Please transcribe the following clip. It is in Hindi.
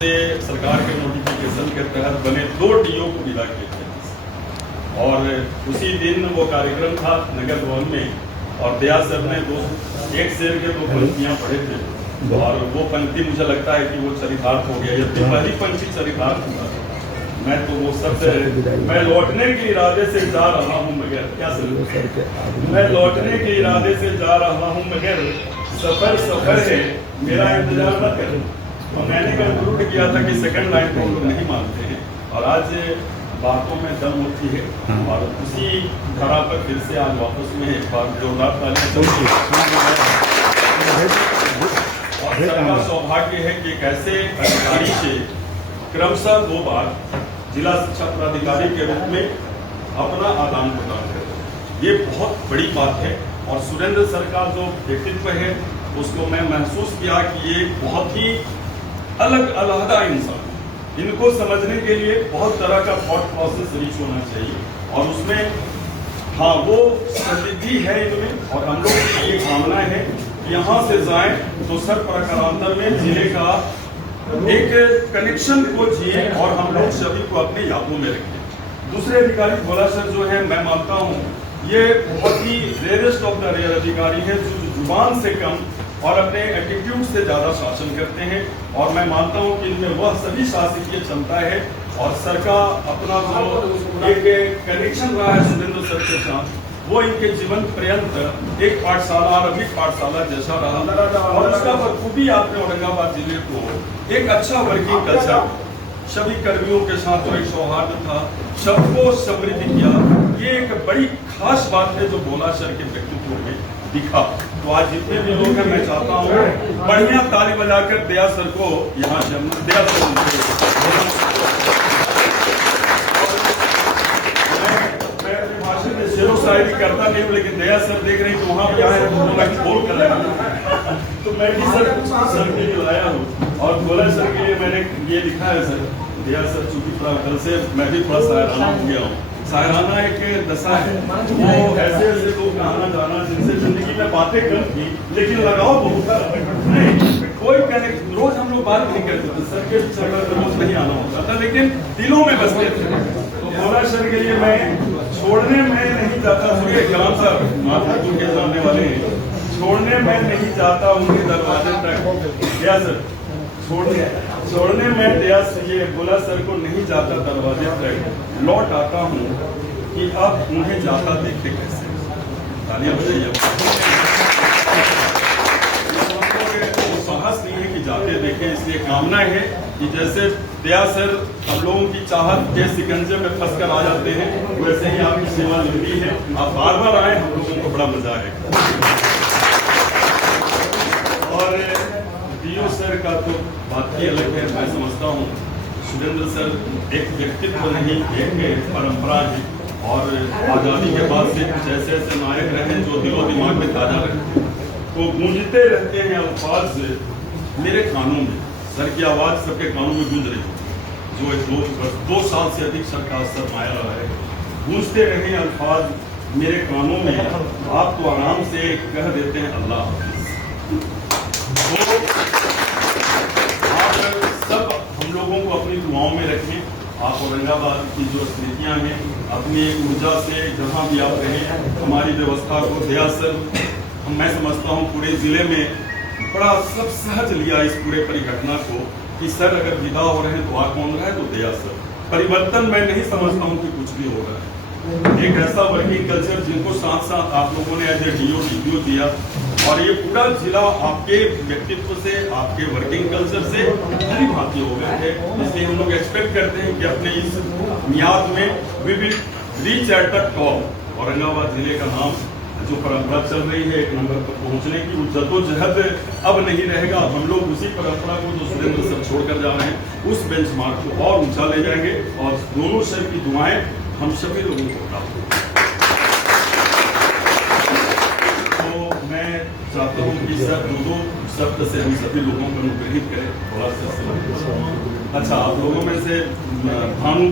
सरकार के नोटिफिकेशन के तहत बने 2 डीओ को विदा किए थे और उसी दिन वो कार्यक्रम था नगर भवन में और दया सर ने एक शेर के 2 पंक्तियां पढ़े थे और वो पंक्ति मुझे लगता है कि वो चरितार्थ हो गया। यदि पहली पंक्ति चरितार्थ हुआ मैं तो वो सब मैं लौटने के इरादे से जा रहा हूँ मगर क्या सर मैं लौटने के इरादे से जा रहा हूँ मगर सफर है मेरा इंतजार न कर। तो मैंने कंक्लूड किया था कि सेकंड लाइन को लोग नहीं मानते हैं और आज बातों में दम होती है और उसी धारा पर फिर से आज वापस में एक बार जोरदार तालियां और सबका सौभाग्य है कि एक ऐसे अधिकारी से क्रमशः 2 बार जिला शिक्षा पदाधिकारी के रूप में अपना आदान प्रदान करें, ये बहुत बड़ी बात है। और सुरेंद्र सर का जो व्यक्तित्व है उसको मैं महसूस किया कि ये बहुत ही अलग-अलहदा इंसान, इनको समझने के लिए बहुत तरह का थॉट प्रोसेस रीच होना चाहिए और उसमें हाँ वो समृद्धि है इनमें। और हम लोग की ये कामना है कि यहाँ से जाएं तो सर प्रकारांतर में जिले का एक कनेक्शन को जिए और हम लोग सभी को अपने यादों में रखें। दूसरे अधिकारी भोला सर जो है मैं मानता हूँ ये बहुत ही रेयरेस्ट ऑफ द रेयर अधिकारी है जो जुबान से कम और अपने एटीट्यूड से ज्यादा शासन करते हैं और मैं मानता हूं कि इनमें वह सभी शासकीय क्षमता है और सर का अपना जो एक कनेक्शन रहा है सुरेंद्र सर के साथ वो इनके जीवन पर्यंत एक पाठशाला और अभी पाठशाला जैसा रहा और उसका बखूबी आपने औरंगाबाद जिले को एक अच्छा वर्किंग कल्चर, सभी कर्मियों के साथ जो एक सौहार्द था, सबको समृद्ध किया, ये एक बड़ी खास बात है जो भोला सर के व्यक्तित्व में दिखा। तो आज जितने भी लोग हैं मैं चाहता हूँ बढ़िया ताली बजाकर दया सर को यहाँ दया सर मैं अपने भाषण में शेरो शायरी करता नहीं हूँ लेकिन दया सर देख रहे हैं कि वहाँ भी आए बोल कर रहे तो मैं भी सर के लिए लाया हूँ और भोला सर के लिए मैंने ये लिखा है सर दया सर चूंकि कल से मैं भी थोड़ा शायराना हो गया हूँ। शायराना एक दशा है, वो ऐसे लोग कहाना जाना जिनसे जिंदगी में बातें कम की लेकिन लगाओ बहुत नहीं कोई कहने रोज हम लोग बात नहीं करते थे, सर के चक्कर रोज नहीं आना होता था लेकिन दिलों में बसते थे। तो भोला सर के लिए मैं छोड़ने में नहीं चाहता, सुनिए कलाम साहब माता के जानने वाले हैं, छोड़ने में नहीं चाहता उनके दरवाजे तक क्या सर छोड़ने में दया से ये भोला सर को नहीं जाता दरवाजे तक लौट आता हूँ कि अब उन्हें जाता देखते कैसे। तालियां बजाइए। साहस नहीं है कि जाते देखें, इसलिए कामना है कि जैसे दया सर हम लोगों की चाहत के शिकंजे में फंस कर आ जाते हैं वैसे ही आपकी सेवा जरूरी है, आप बार बार आए, हम लोगों को बड़ा मजा आएगा। और डीओ सर का तो बात ही अलग है, मैं समझता हूँ सुरेंद्र सर एक व्यक्तित्व नहीं एक परंपरा है और आज़ादी के बाद से कुछ ऐसे ऐसे नायक रहे जो दिलो दिमाग में ताजा रहे तो गूंजते रहते हैं अल्फाज मेरे कानों में। सर की आवाज़ सबके कानों में गूंज रही जो 2 साल से अधिक सर का सरमाया रहा है, गूंजते रहे अल्फाज मेरे कानों में, आप तो आराम से कह देते हैं अल्लाह हाफिज़। सब हम लोगों को अपनी दुआओं में रखें। आप औरंगाबाद की जो स्मृतियाँ हैं अपनी ऊर्जा से जहाँ भी आप रहें हमारी व्यवस्था को दया सर मैं समझता हूँ पूरे जिले में बड़ा सब सहज लिया इस पूरे परिघटना को कि सर अगर विदा हो रहे हैं तो आ कौन रहा है तो दया सर। परिवर्तन मैं नहीं समझता हूँ कि कुछ भी हो रहा है, एक ऐसा वर्किंग कल्चर जिनको साथ साथ आप लोगों ने एज ए डीओ दिया और ये पूरा जिला आपके व्यक्तित्व से आपके वर्किंग कल्चर से भली भांति हो गए थे। इसलिए हम लोग एक्सपेक्ट करते हैं कि अपने इस मियाद में we will reach at the top. Aurangabad जिले का नाम जो परंपरा चल रही है 1 नंबर पर पहुंचने की जद्दोजहद अब नहीं रहेगा, हम लोग उसी परंपरा को जो सुरेंद्र सर छोड़कर जा रहे हैं उस बेंचमार्क को और ऊंचा ले जाएंगे और दोनों सर की दुआएं हम सभी लोगों को प्राप्त होंगी। तो मैं चाहता हूँ कि सर 2 शब्द से हम सभी लोगों को अनुग्रहित करें। थोड़ा सा अच्छा आप लोगों में से भानु